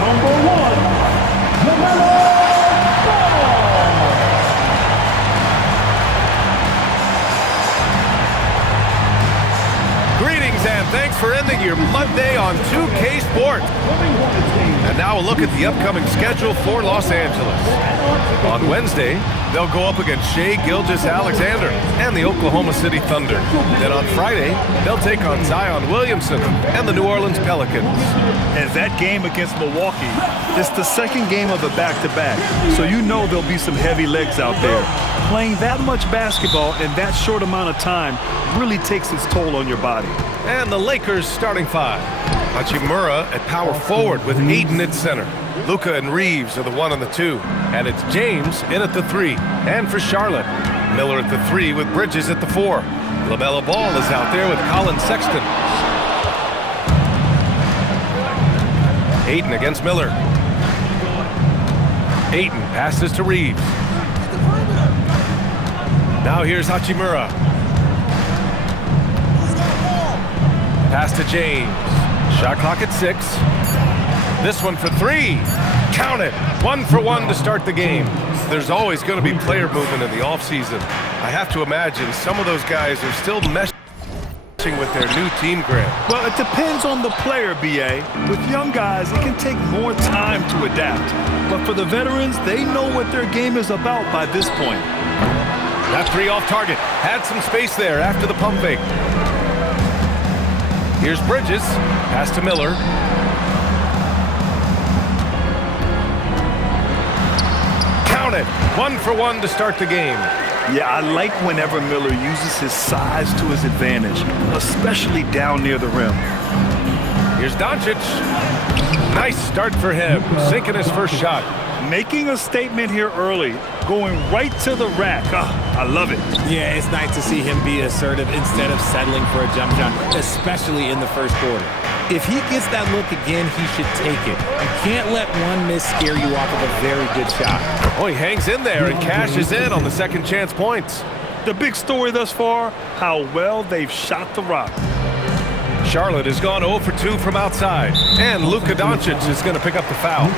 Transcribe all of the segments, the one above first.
Number 1, LaMelo Ball. Greetings and thanks for ending your Monday on 2K Sports. And now a look at the upcoming schedule for Los Angeles. On Wednesday, they'll go up against Shai Gilgeous-Alexander and the Oklahoma City Thunder. Then on Friday, they'll take on Zion Williamson and the New Orleans Pelicans. And that game against Milwaukee is the second game of the back-to-back, so you know there'll be some heavy legs out there. Playing that much basketball in that short amount of time really takes its toll on your body. And the Lakers starting five. Hachimura at power forward with Ayton at center. Luka and Reeves are the 1 and the 2. And it's James in at the 3. And for Charlotte, Miller at the 3 with Bridges at the 4. LaMelo Ball is out there with Colin Sexton. Ayton against Miller. Ayton passes to Reeves. Now here's Hachimura. Pass to James. Shot clock at 6. This one for 3. Count it. 1 for 1 to start the game. There's always going to be player movement in the offseason. I have to imagine some of those guys are still meshing with their new team grant. Well, it depends on the player, B.A. With young guys, it can take more time to adapt. But for the veterans, they know what their game is about by this point. That 3 off target. Had some space there after the pump fake. Here's Bridges. Pass to Miller. Count it. 1 for 1 to start the game. Yeah, I like whenever Miller uses his size to his advantage, especially down near the rim. Here's Doncic. Nice start for him, sinking his first shot. Making a statement here early, going right to the rack. I love it. Yeah, it's nice to see him be assertive instead of settling for a jump shot, especially in the first quarter. If he gets that look again, he should take it. You can't let one miss scare you off of a very good shot. Oh, he hangs in there and cashes in on the second chance points. The big story thus far, how well they've shot the rock. Charlotte has gone 0 for 2 from outside. And Luka Doncic is going to pick up the foul.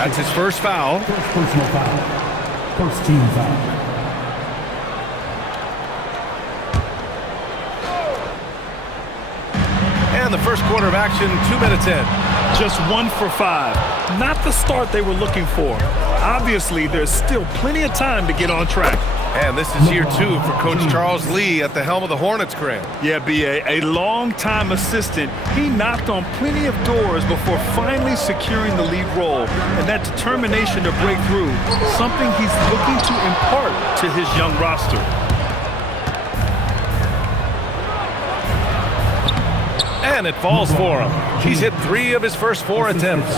That's his first foul. First personal foul. First team foul. And the first quarter of action, 2 minutes in. Just 1 for 5. Not the start they were looking for. Obviously, there's still plenty of time to get on track. And this is year 2 for Coach Charles Lee at the helm of the Hornets, Grant. Yeah, B.A., a long-time assistant. He knocked on plenty of doors before finally securing the lead role. And that determination to break through, something he's looking to impart to his young roster. And it falls for him. He's hit 3 of his first 4 attempts.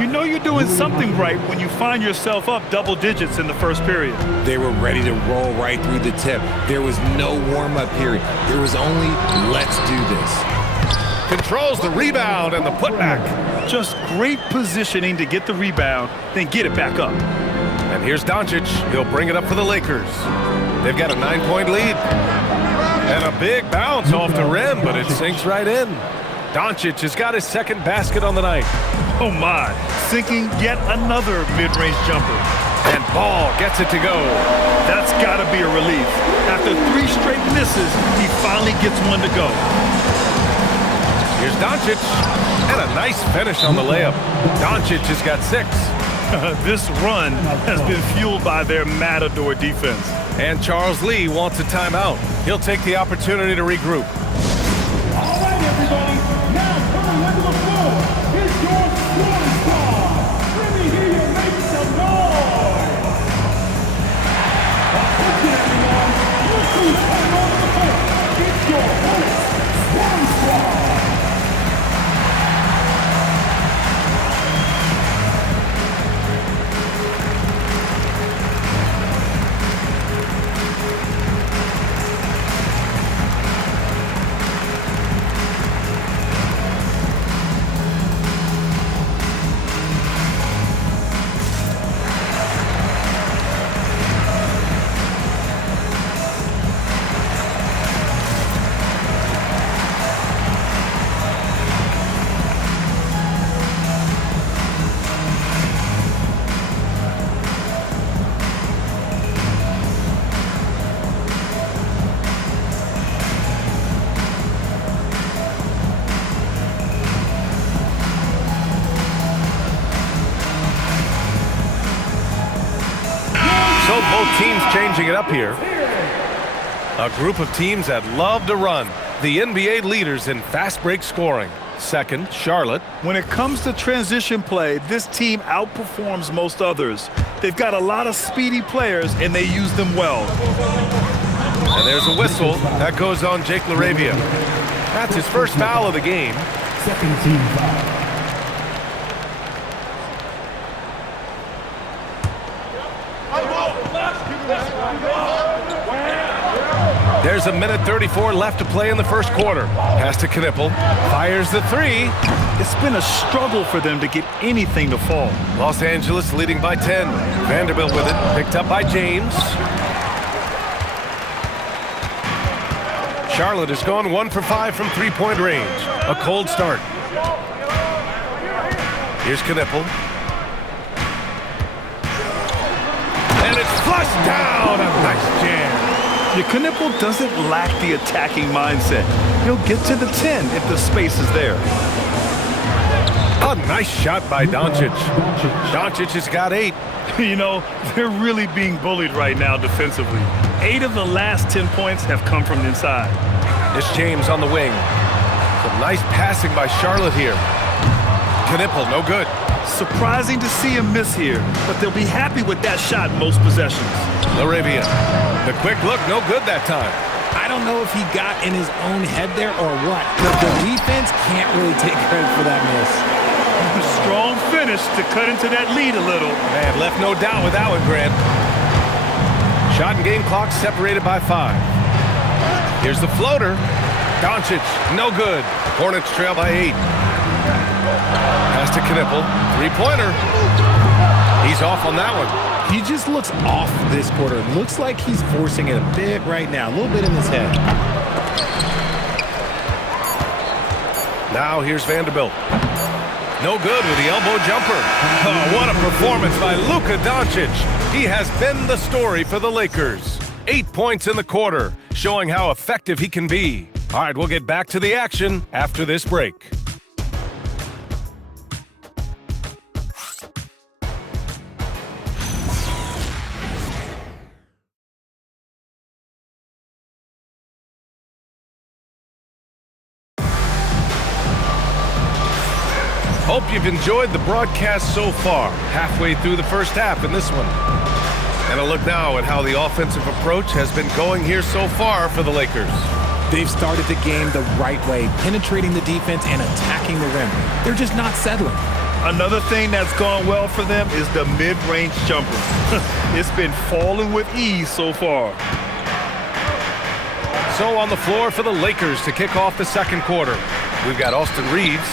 You know you're doing something right when you find yourself up double digits in the first period. They were ready to roll right through the tip. There was no warm-up period. There was only, let's do this. Controls the rebound and the putback. Just great positioning to get the rebound, then get it back up. And here's Doncic. He'll bring it up for the Lakers. They've got a 9-point lead. And a big bounce off the rim, but it sinks right in. Doncic has got his second basket on the night. Oh my, sinking yet another mid-range jumper. And Ball gets it to go. That's gotta be a relief. After 3 straight misses, he finally gets one to go. Here's Doncic, and a nice finish on the layup. Doncic has got 6. This run has been fueled by their Matador defense. And Charles Lee wants a timeout. He'll take the opportunity to regroup. All right, everybody. Now coming onto the floor is your scoring squad. Let me hear you make some noise. Attention, everyone. Look who's coming onto the court. It's your Hornets scoring squad. Both teams changing it up here. A group of teams that love to run. The NBA leaders in fast break scoring. Second, Charlotte. When it comes to transition play, this team outperforms most others. They've got a lot of speedy players, and they use them well. And there's a whistle. That goes on Jake LaRavia. That's his first foul of the game. Second team foul. There's a minute 34 left to play in the first quarter. Pass to Knipple. Fires the three. It's been a struggle for them to get anything to fall. Los Angeles leading by 10. Vanderbilt with it. Picked up by James. Charlotte has gone 1 for 5 from three-point range. A cold start. Here's Knipple. And it's flushed down. A nice jam. Knipple doesn't lack the attacking mindset. He'll get to the 10 if the space is there. A nice shot by Doncic. Doncic has got 8. You know, they're really being bullied right now defensively. 8 of the last 10 points have come from inside. It's James on the wing. Some nice passing by Charlotte here. Knipple, no good. Surprising to see him miss here, but they'll be happy with that shot in most possessions. LaRavia. The quick look, no good that time. I don't know if he got in his own head there or what, but the defense can't really take credit for that miss. Strong finish to cut into that lead a little. Man, left no doubt with that one, Grant. Shot and game clock separated by 5. Here's the floater. Doncic, no good. Hornets trail by 8. Pass to Knipple. Three-pointer. He's off on that one. He just looks off this quarter. Looks like he's forcing it a bit right now. A little bit in his head. Now here's Vanderbilt. No good with the elbow jumper. Oh, what a performance by Luka Doncic. He has been the story for the Lakers. 8 points in the quarter, showing how effective he can be. All right, we'll get back to the action after this break. Hope you've enjoyed the broadcast so far, halfway through the first half in this one. And a look now at how the offensive approach has been going here so far for the Lakers. They've started the game the right way, penetrating the defense and attacking the rim. They're just not settling. Another thing that's gone well for them is the mid-range jumper. It's been falling with ease so far. So on the floor for the Lakers to kick off the second quarter. We've got Austin Reeves.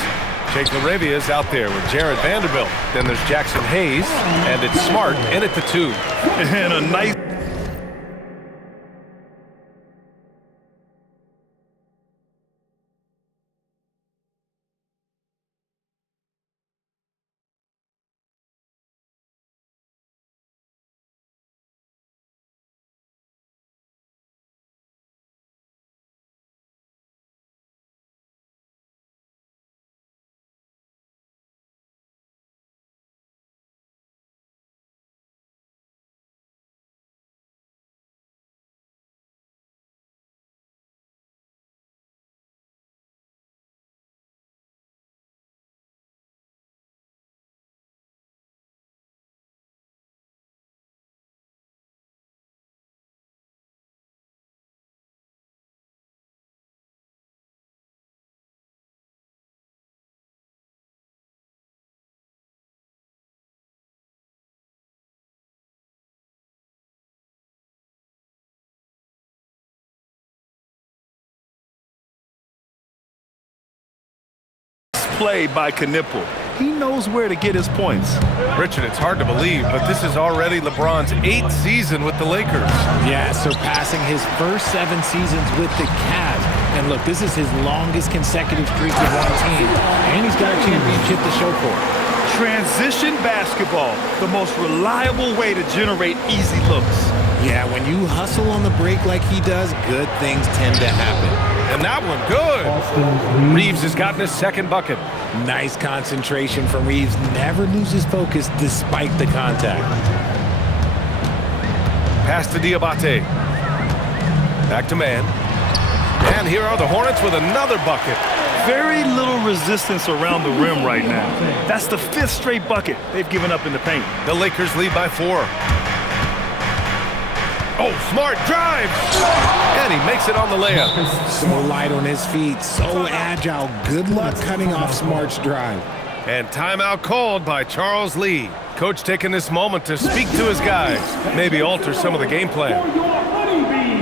Jake LaRavia is out there with Jared Vanderbilt. Then there's Jackson Hayes, and it's Smart in at the 2. And a nice... play by Knipple. He knows where to get his points. Richard, it's hard to believe, but this is already LeBron's 8th season with the Lakers. Yeah, surpassing his first 7 seasons with the Cavs. And look, this is his longest consecutive streak with one team. And he's got a championship to show for it. Transition basketball, the most reliable way to generate easy looks. Yeah, when you hustle on the break like he does, good things tend to happen. And that one, good. Reeves has gotten his second bucket. Nice concentration from Reeves. Never loses focus despite the contact. Pass to Diabate. Back to man. And here are the Hornets with another bucket. Very little resistance around the rim right now. That's the 5th straight bucket they've given up in the paint. The Lakers lead by 4. Oh, Smart drives. And he makes it on the layup. So light on his feet, so agile. Good luck cutting off Smart's drive. And timeout called by Charles Lee. Coach taking this moment to speak to his guys. Maybe alter some of the game plan. For your Honey Bees.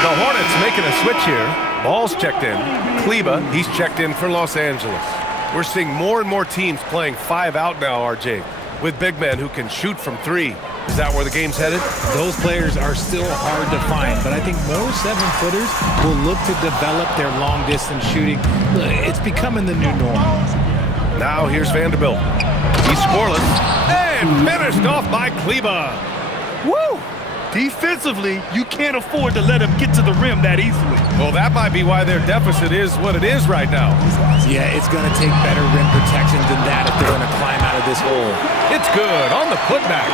The Hornets making a switch here. Ball's checked in. Kleber, he's checked in for Los Angeles. We're seeing more and more teams playing 5 out now, RJ, with big men who can shoot from 3. Is that where the game's headed? Those players are still hard to find, but I think more 7-footers will look to develop their long-distance shooting. It's becoming the new norm. Now here's Vanderbilt. He's scoreless. And finished off by Kleber. Woo! Defensively, you can't afford to let him get to the rim that easily. Well, that might be why their deficit is what it is right now. Yeah, it's going to take better rim protection than that if they're going to climb out of this hole. It's good on the putback.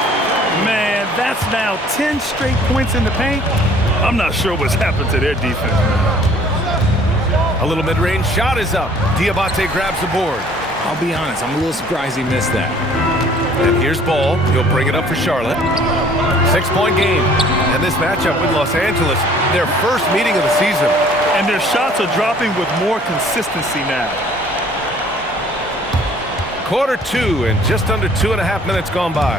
Man, that's now 10 straight points in the paint. I'm not sure what's happened to their defense. A little mid-range shot is up. Diabate grabs the board. I'll be honest, I'm a little surprised he missed that. And here's Ball. He'll bring it up for Charlotte. 6-point game. And this matchup with Los Angeles, their first meeting of the season. And their shots are dropping with more consistency now. Quarter 2 and just under 2.5 minutes gone by.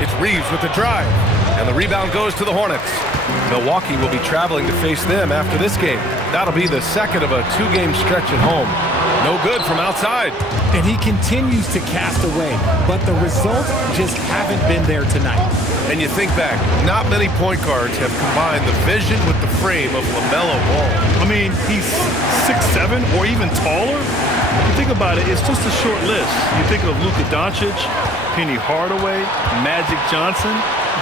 It's Reeves with the drive. And the rebound goes to the Hornets. Milwaukee will be traveling to face them after this game. That'll be the second of a 2-game stretch at home. No good from outside. And he continues to cast away, but the results just haven't been there tonight. And you think back, not many point guards have combined the vision with the frame of LaMelo Ball. I mean, he's 6'7" or even taller. You think about it, it's just a short list. You think of Luka Doncic, Penny Hardaway, Magic Johnson.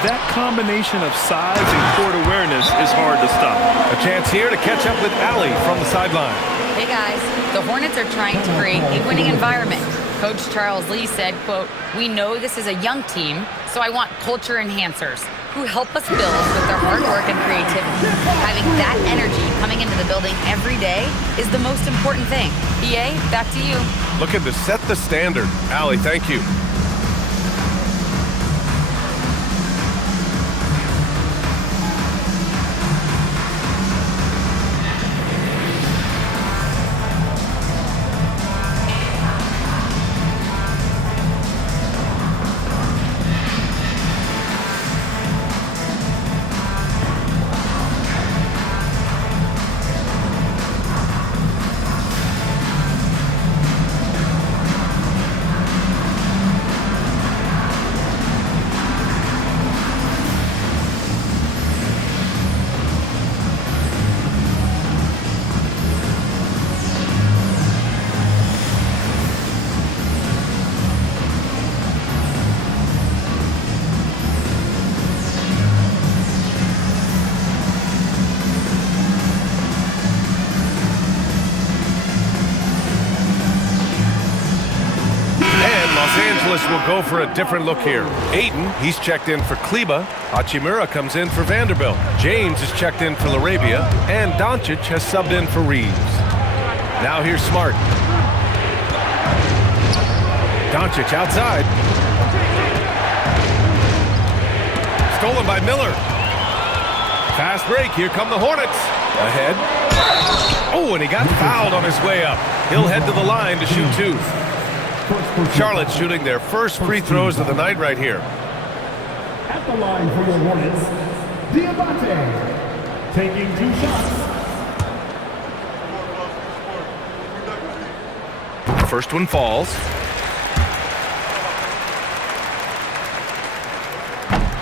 That combination of size and court awareness is hard to stop. A chance here to catch up with Allie from the sideline. Hey guys, the Hornets are trying to create a winning environment. Coach Charles Lee said, quote, "We know this is a young team, so I want culture enhancers who help us build with their hard work and creativity. Having that energy coming into the building every day is the most important thing." EA, back to you. Looking to set the standard. Allie, thank you. Will go for a different look here. Ayton, he's checked in for Kleber. Hachimura comes in for Vanderbilt. James is checked in for LaRabia. And Doncic has subbed in for Reeves. Now here's Smart. Doncic outside. Stolen by Miller. Fast break. Here come the Hornets. Ahead. Oh, and he got fouled on his way up. He'll head to the line to shoot 2. Charlotte shooting their first free throws of the night right here. At the line for your Hornets, Diabate taking 2 shots. First one falls.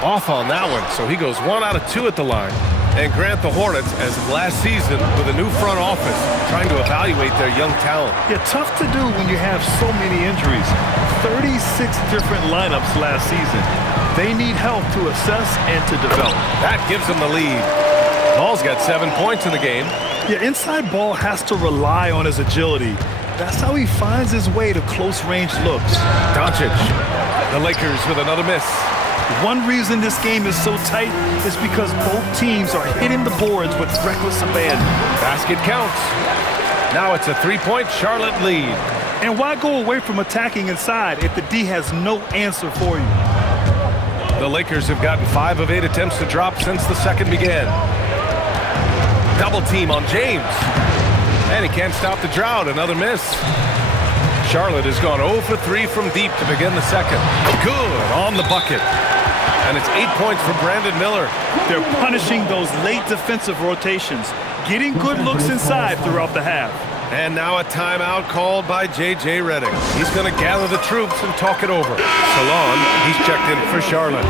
Off on that one, so he goes 1 out of 2 at the line. And grant the Hornets, as of last season, with a new front office, trying to evaluate their young talent. Yeah, tough to do when you have so many injuries. 36 different lineups last season. They need help to assess and to develop. That gives them the lead. Ball's got 7 points in the game. Yeah, inside ball has to rely on his agility. That's how he finds his way to close-range looks. Doncic, the Lakers with another miss. One reason this game is so tight is because both teams are hitting the boards with reckless abandon. Basket counts. Now it's a 3-point Charlotte lead. And why go away from attacking inside if the D has no answer for you? The Lakers have gotten 5 of 8 attempts to drop since the second began. Double team on James. And he can't stop the drought. Another miss. Charlotte has gone 0 for 3 from deep to begin the second. Good on the bucket. And it's 8 points for Brandon Miller. They're punishing those late defensive rotations, getting good looks inside throughout the half. And now a timeout called by J.J. Redick. He's going to gather the troops and talk it over. Salon, he's checked in for Charlotte.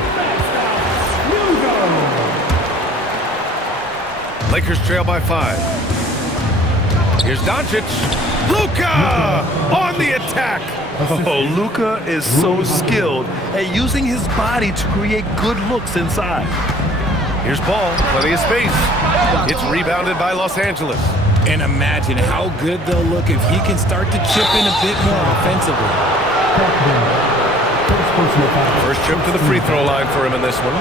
Lakers trail by 5. Here's Doncic. Luka on the attack. Oh, Luka is so skilled at using his body to create good looks inside. Here's Ball, plenty of space. It's rebounded by Los Angeles. And imagine how good they'll look if he can start to chip in a bit more offensively. First trip to the free throw line for him in this one.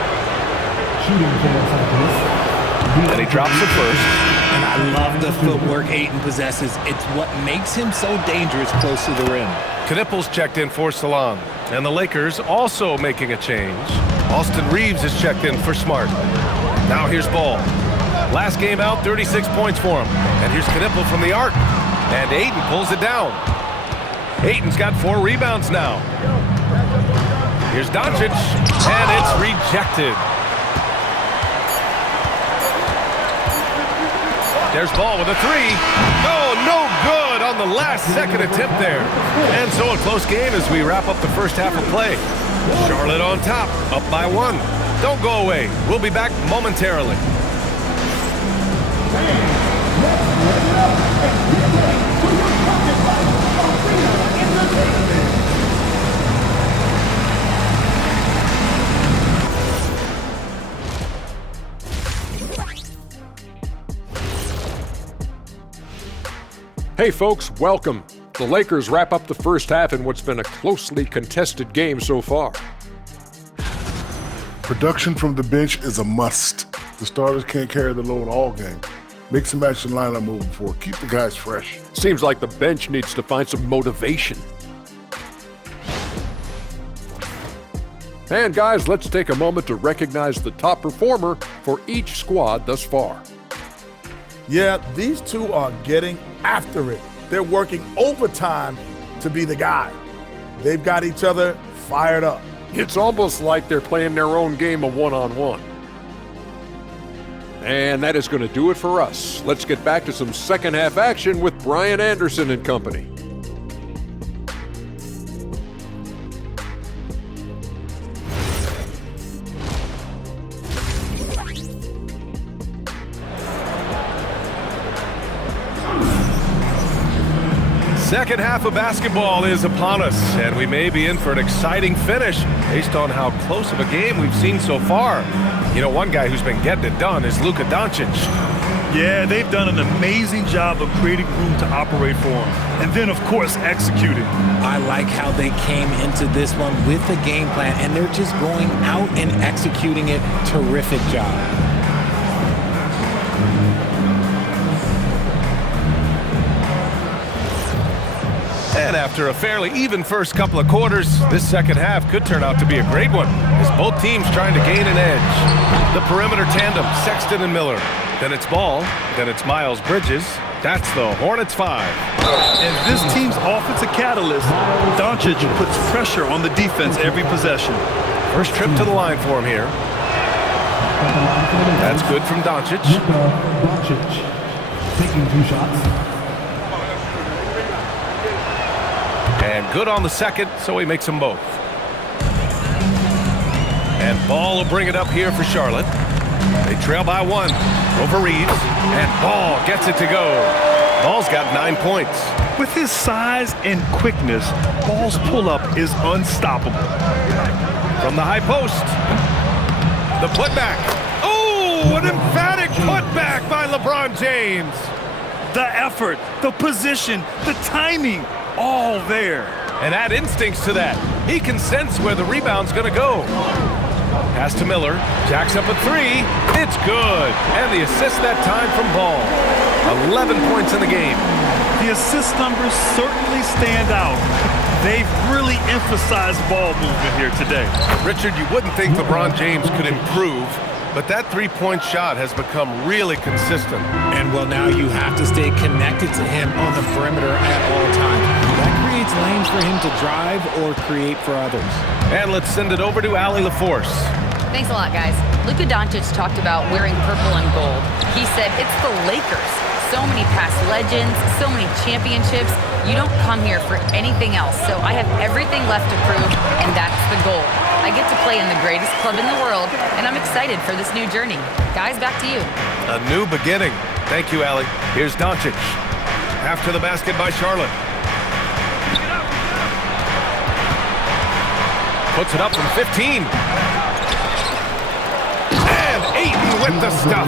And he drops it first. And I love the footwork Ayton possesses. It's what makes him so dangerous close to the rim. Knipples checked in for Salon. And the Lakers also making a change. Austin Reeves is checked in for Smart. Now here's Ball. Last game out, 36 points for him. And here's Knippel from the arc. And Ayton pulls it down. Ayton's got 4 rebounds now. Here's Doncic. And it's rejected. There's Ball with a 3. Oh, no good on the last second attempt there. And so a close game as we wrap up the first half of play. Charlotte on top, up by 1. Don't go away. We'll be back momentarily. Hey folks, welcome. The Lakers wrap up the first half in what's been a closely contested game so far. Production from the bench is a must. The starters can't carry the load all game. Mix and match the lineup moving forward. Keep the guys fresh. Seems like the bench needs to find some motivation. And guys, let's take a moment to recognize the top performer for each squad thus far. Yeah, these two are getting after it. They're working overtime to be the guy. They've got each other fired up. It's almost like they're playing their own game of one-on-one. And that is going to do it for us. Let's get back to some second half action with Brian Anderson and company. Second half of basketball is upon us, and we may be in for an exciting finish based on how close of a game we've seen so far. You know, one guy who's been getting it done is Luka Doncic. Yeah, they've done an amazing job of creating room to operate for him. And then, of course, executing. I like how they came into this one with a game plan, and they're just going out and executing it. Terrific job. And after a fairly even first couple of quarters, this second half could turn out to be a great one, as both teams trying to gain an edge. The perimeter tandem, Sexton and Miller. Then it's Ball, then it's Miles Bridges. That's the Hornets 5. And this team's offensive catalyst, Doncic, puts pressure on the defense every possession. First trip to the line for him here. That's good from Doncic. Doncic taking 2 shots. And good on the second, so he makes them both. And Ball will bring it up here for Charlotte. They trail by 1 over Reeves, and Ball gets it to go. Ball's got 9 points. With his size and quickness, Ball's pull-up is unstoppable. From the high post, the putback. Oh, an emphatic putback by LeBron James. The effort, the position, the timing, all there. And add instincts to that. He can sense where the rebound's going to go. Pass to Miller, jacks up a 3, it's good. And the assist that time from Ball. 11 points in the game. The assist numbers certainly stand out. They've really emphasized ball movement here today. Richard, you wouldn't think LeBron James could improve, but that three-point shot has become really consistent. And well, now you have to stay connected to him on the perimeter at all times. That creates lanes for him to drive or create for others. And let's send it over to Allie LaForce. Thanks a lot, guys. Luka Doncic talked about wearing purple and gold. He said, it's the Lakers. So many past legends, so many championships. You don't come here for anything else. So I have everything left to prove, and that's the goal. I get to play in the greatest club in the world, and I'm excited for this new journey. Guys, back to you. A new beginning. Thank you, Allie. Here's Doncic. After the basket by Charlotte. Puts it up from 15. And Ayton with the stuff.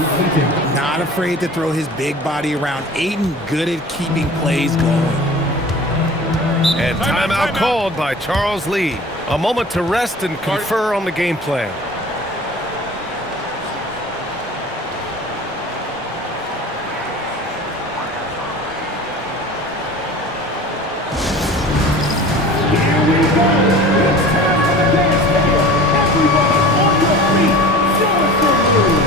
Not afraid to throw his big body around. Ayton good at keeping plays going. And timeout called by Charles Lee. A moment to rest and confer on the game plan. Here we go. It's time for the dance floor. Everybody on your feet. Show us your moves.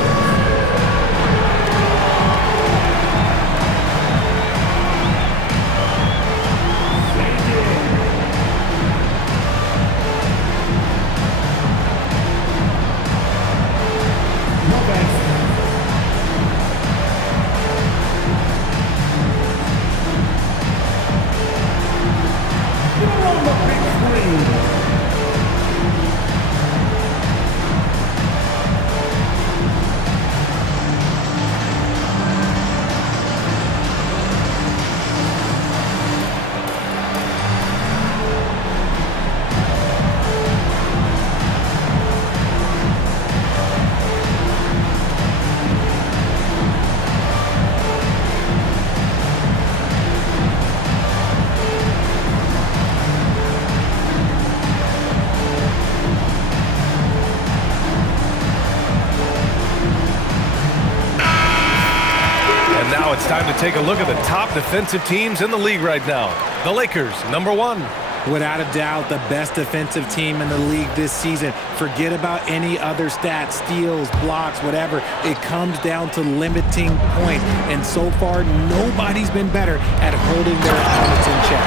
It's time to take a look at the top defensive teams in the league right now. The Lakers, number 1. Without a doubt, the best defensive team in the league this season. Forget about any other stats, steals, blocks, whatever. It comes down to limiting points. And so far, nobody's been better at holding their opponents in check.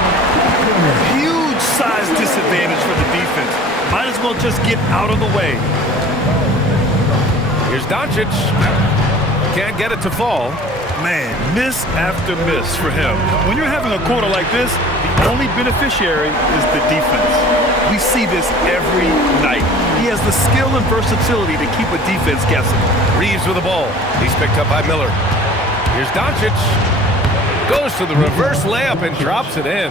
Huge size disadvantage for the defense. Might as well just get out of the way. Here's Doncic. Can't get it to fall. Man, miss after miss for him. When you're having a quarter like this, the only beneficiary is the defense. We see this every night. He has the skill and versatility to keep a defense guessing. Reeves with the ball. He's picked up by Miller. Here's Doncic. Goes to the reverse layup and drops it in.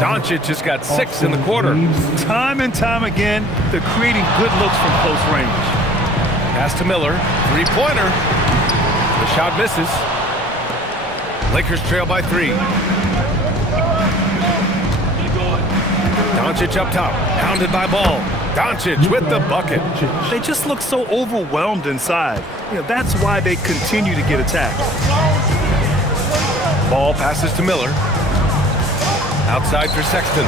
Doncic just got 6 in the quarter. Time and time again, they're creating good looks from close range. Pass to Miller. Three-pointer. The shot misses. Lakers trail by 3. Doncic up top. Pounded by Ball. Doncic with the bucket. They just look so overwhelmed inside. That's why they continue to get attacked. Ball passes to Miller. Outside for Sexton.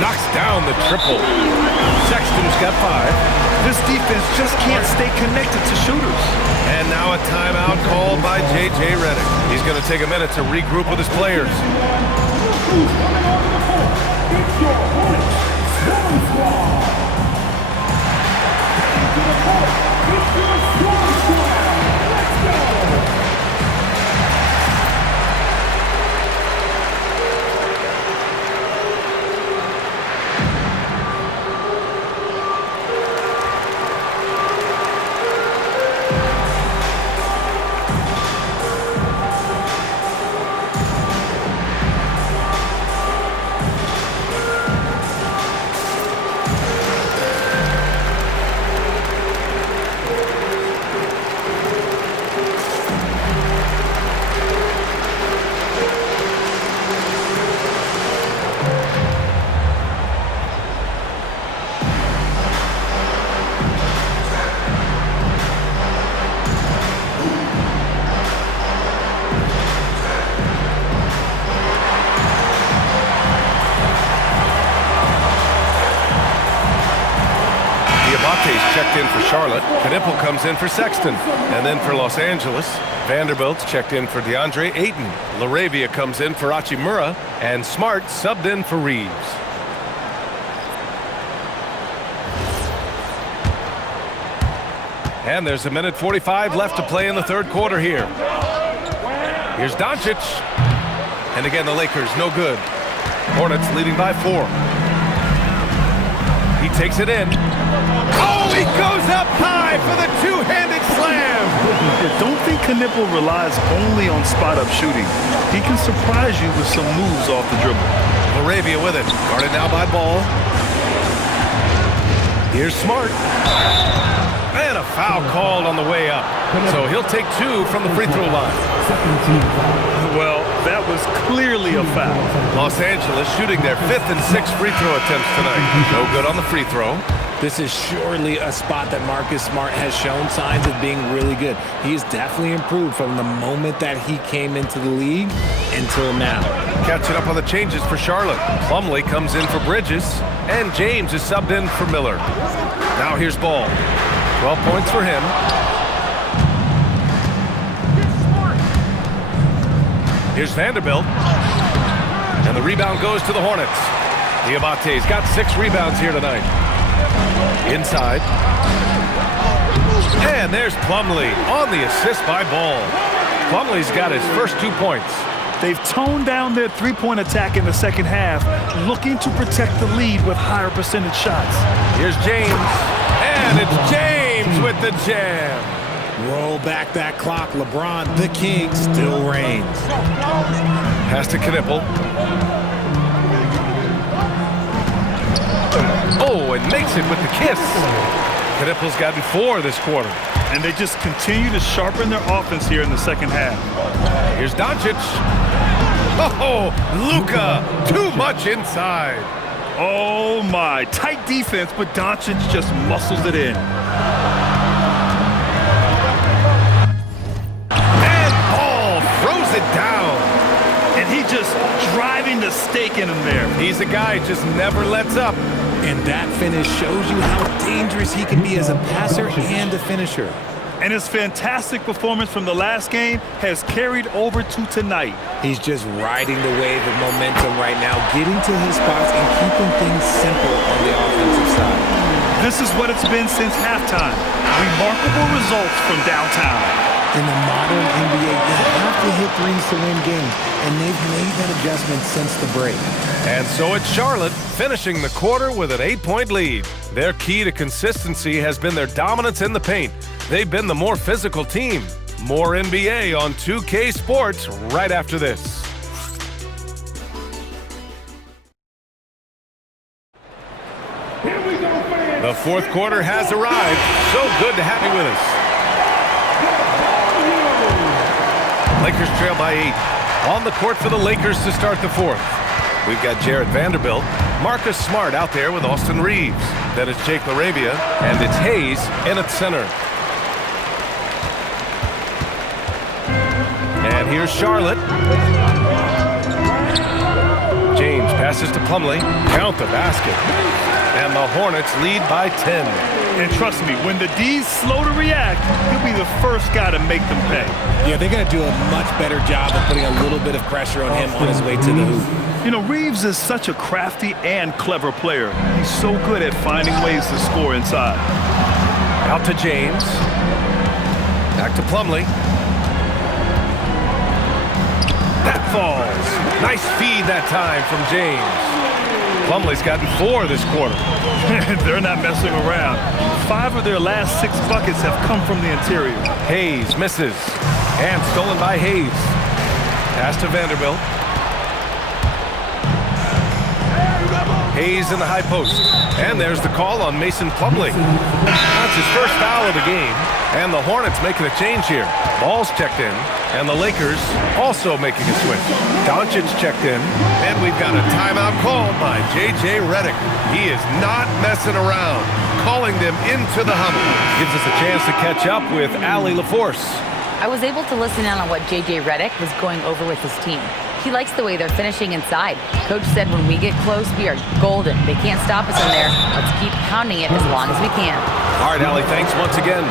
Knocks down the triple. Sexton's got 5. This defense just can't stay connected to shooters. And now a timeout called by J.J. Redick. He's going to take a minute to regroup with his players. Who's coming onto the court? It's your Hornets Swarm Squad. Into the court. It's your Swarm Squad. Let's go. Checked in for Charlotte. Knipple comes in for Sexton. And then for Los Angeles, Vanderbilt's checked in for DeAndre Ayton. LaRavia comes in for Hachimura. And Smart subbed in for Reeves. And there's 1:45 left to play in the third quarter here. Here's Doncic. And again, the Lakers no good. Hornets leading by 4. He takes it in. Oh, he goes up high for the two-handed slam. Don't think Knipple relies only on spot-up shooting. He can surprise you with some moves off the dribble. LaRavia with it. Guarded now by Ball. Here's Smart. And a foul called on the way up. So he'll take 2 from the free throw line. Well, that was clearly a foul. Los Angeles shooting their 5th and 6th free throw attempts tonight. No good on the free throw. This is surely a spot that Marcus Smart has shown signs of being really good. He's definitely improved from the moment that he came into the league until now. Catching up on the changes for Charlotte. Plumlee comes in for Bridges, and James is subbed in for Miller. Now here's Ball. 12 points for him. Here's Vanderbilt. And the rebound goes to the Hornets. Diabate's got 6 rebounds here tonight. Inside. And there's Plumlee on the assist by Ball. Plumlee's got his first 2 points. They've toned down their three-point attack in the second half, looking to protect the lead with higher percentage shots. Here's James. And it's James with the jam. Roll back that clock. LeBron, the king, still reigns. Pass to Knipple. Oh, and makes it with the kiss. Knipple's gotten 4 this quarter. And they just continue to sharpen their offense here in the second half. Here's Doncic. Oh, Luka, too much inside. Oh, my. Tight defense, but Doncic just muscles it in. And Ball throws it down. And he just driving the stake in him there. He's a guy who just never lets up. And that finish shows you how dangerous he can be as a passer and a finisher. And his fantastic performance from the last game has carried over to tonight. He's just riding the wave of momentum right now, getting to his spots and keeping things simple on the offensive side. This is what it's been since halftime. Remarkable results from downtown. In the modern NBA, you have to hit threes to win games, and they've made that adjustment since the break. And so it's Charlotte finishing the quarter with an 8-point lead. Their key to consistency has been their dominance in the paint. They've been the more physical team. More NBA on 2K Sports right after this. Here we go, fans. The fourth quarter has arrived. So good to have you with us. Lakers trail by 8. On the court for the Lakers to start the fourth. We've got Jarrett Vanderbilt, Marcus Smart out there with Austin Reeves. Then it's Jake LaRavia, and it's Hayes in at center. And here's Charlotte. Passes to Plumlee. Count the basket. And the Hornets lead by 10. And trust me, when the D's slow to react, he'll be the first guy to make them pay. Yeah, they're going to do a much better job of putting a little bit of pressure on him on his way to the hoop. You know, Reeves is such a crafty and clever player. He's so good at finding ways to score inside. Out to James. Back to Plumlee. That falls. Nice feed that time from James. Plumlee's gotten 4 this quarter. They're not messing around. 5 of their last 6 buckets have come from the interior. Hayes misses. And stolen by Hayes. Pass to Vanderbilt. Hayes in the high post. And there's the call on Mason Plumlee. That's his first foul of the game. And the Hornets making a change here. Ball's checked in. And the Lakers also making a switch. Doncic checked in. And we've got a timeout called by J.J. Redick. He is not messing around. Calling them into the huddle. Gives us a chance to catch up with Allie LaForce. I was able to listen in on what J.J. Redick was going over with his team. He likes the way they're finishing inside. Coach said when we get close, we are golden. They can't stop us in there. Let's keep pounding it as long as we can. All right, Allie, thanks once again.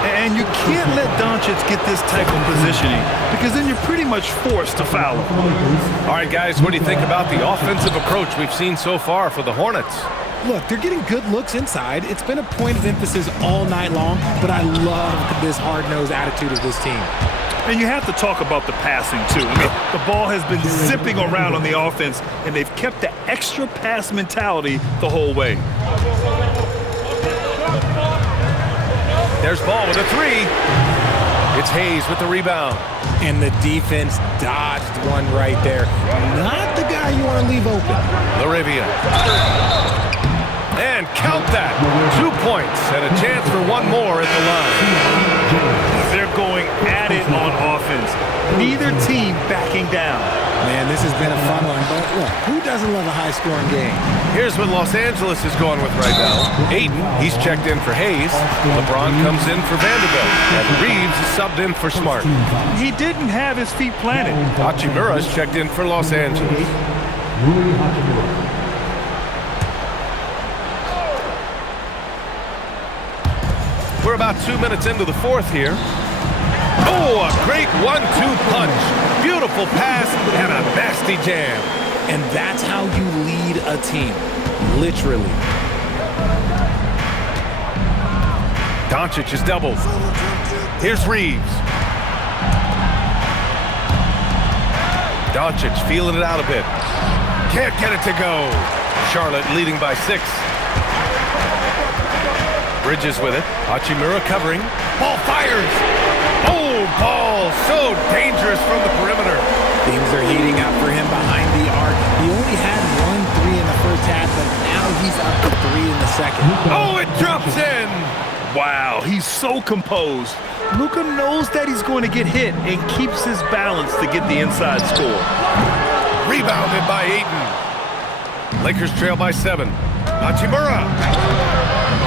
And you can't let Doncic get this type of positioning because then you're pretty much forced to foul him. All right, guys, what do you think about the offensive approach we've seen so far for the Hornets? Look, they're getting good looks inside. It's been a point of emphasis all night long, but I love this hard-nosed attitude of this team. And you have to talk about the passing, too. I mean, the ball has been zipping around on the offense, and they've kept the extra pass mentality the whole way. There's Ball with a 3. It's Hayes with the rebound. And the defense dodged one right there. Not the guy you want to leave open. Laravia. And count that. 2 points and a chance for one more at the line. They're going at it on offense. Neither team backing down. Man, this has been a fun one, but look, who doesn't love a high-scoring game? Here's what Los Angeles is going with right now. Ayton, he's checked in for Hayes. LeBron comes in for Vanderbilt. And Reeves is subbed in for Smart. He didn't have his feet planted. Hachimura's checked in for Los Angeles. We're about 2 minutes into the fourth here. Oh, a great 1-2 punch. Beautiful pass and a nasty jam. And that's how you lead a team, literally. Doncic is doubled. Here's Reeves. Doncic feeling it out a bit. Can't get it to go. Charlotte leading by 6. Bridges with it. Hachimura covering. Ball fires. Oh, Ball so dangerous from the perimeter. Things are heating up for him behind the arc. He only had 1 3 in the first half, but now he's up to 3 in the second. Oh, it drops in. Wow, he's so composed. Luka knows that he's going to get hit and keeps his balance to get the inside score. Rebounded by Ayton. Lakers trail by 7. Hachimura.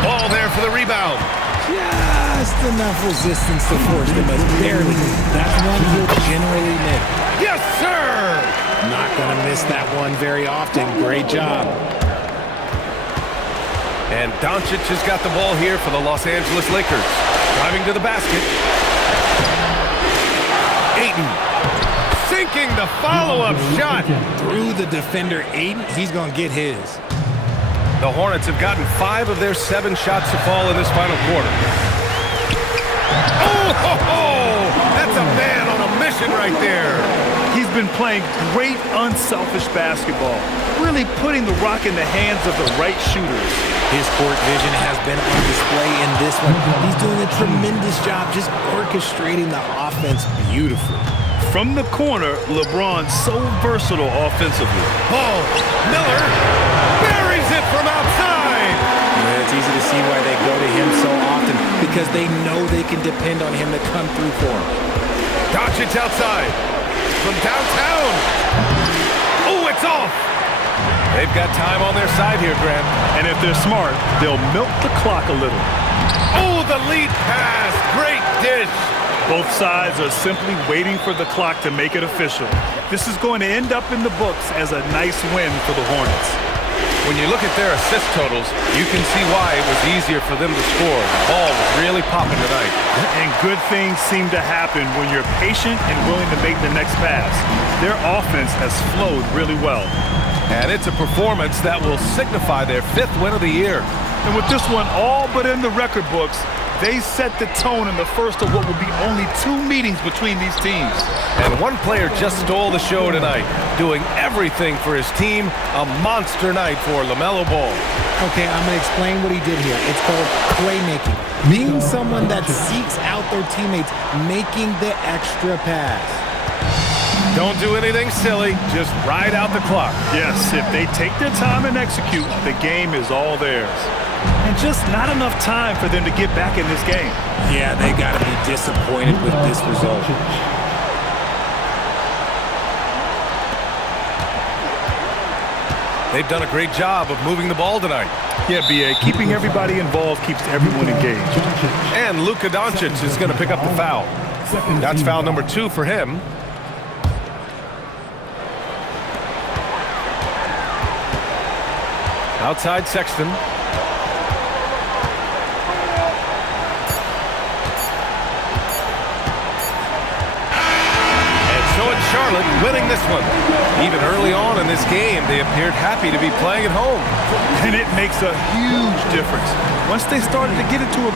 Ball there for the rebound. Just enough resistance to force them, but barely. That's one he'll generally make. Yes, sir! Not going to miss that one very often. Great job. And Doncic has got the ball here for the Los Angeles Lakers. Driving to the basket. Ayton sinking the follow-up shot. Through the defender, Ayton, he's going to get his. The Hornets have gotten 5 of their 7 shots to fall in this final quarter. Oh, ho, ho! That's a man on a mission right there. He's been playing great, unselfish basketball, really putting the rock in the hands of the right shooters. His court vision has been on display in this one. He's doing a tremendous job just orchestrating the offense beautifully. From the corner, LeBron so versatile offensively. Ball, Miller buries it from outside. Yeah, it's easy to see why they go to him so often, because they know they can depend on him to come through for him. Doncic outside from downtown. Oh, it's off. They've got time on their side here, Grant. And if they're smart, they'll milk the clock a little. Oh, the lead pass. Great dish. Both sides are simply waiting for the clock to make it official. This is going to end up in the books as a nice win for the Hornets. When you look at their assist totals, you can see why it was easier for them to score. The ball was really popping tonight. And good things seem to happen when you're patient and willing to make the next pass. Their offense has flowed really well. And it's a performance that will signify their 5th win of the year. And with this one all but in the record books, they set the tone in the first of what will be only 2 meetings between these teams. And one player just stole the show tonight, doing everything for his team. A monster night for LaMelo Ball. Okay, I'm going to explain what he did here. It's called playmaking. Being someone that seeks out their teammates, making the extra pass. Don't do anything silly, just ride out the clock. Yes, if they take their time and execute, the game is all theirs. And just not enough time for them to get back in this game. Yeah, they got to be disappointed with this result. They've done a great job of moving the ball tonight. Yeah, B.A., keeping everybody involved keeps everyone engaged. And Luka Doncic is going to pick up the foul. That's foul number 2 for him. Outside Sexton. Charlotte winning this one. Even early on in this game, they appeared happy to be playing at home. And it makes a huge difference. Once they started to get into a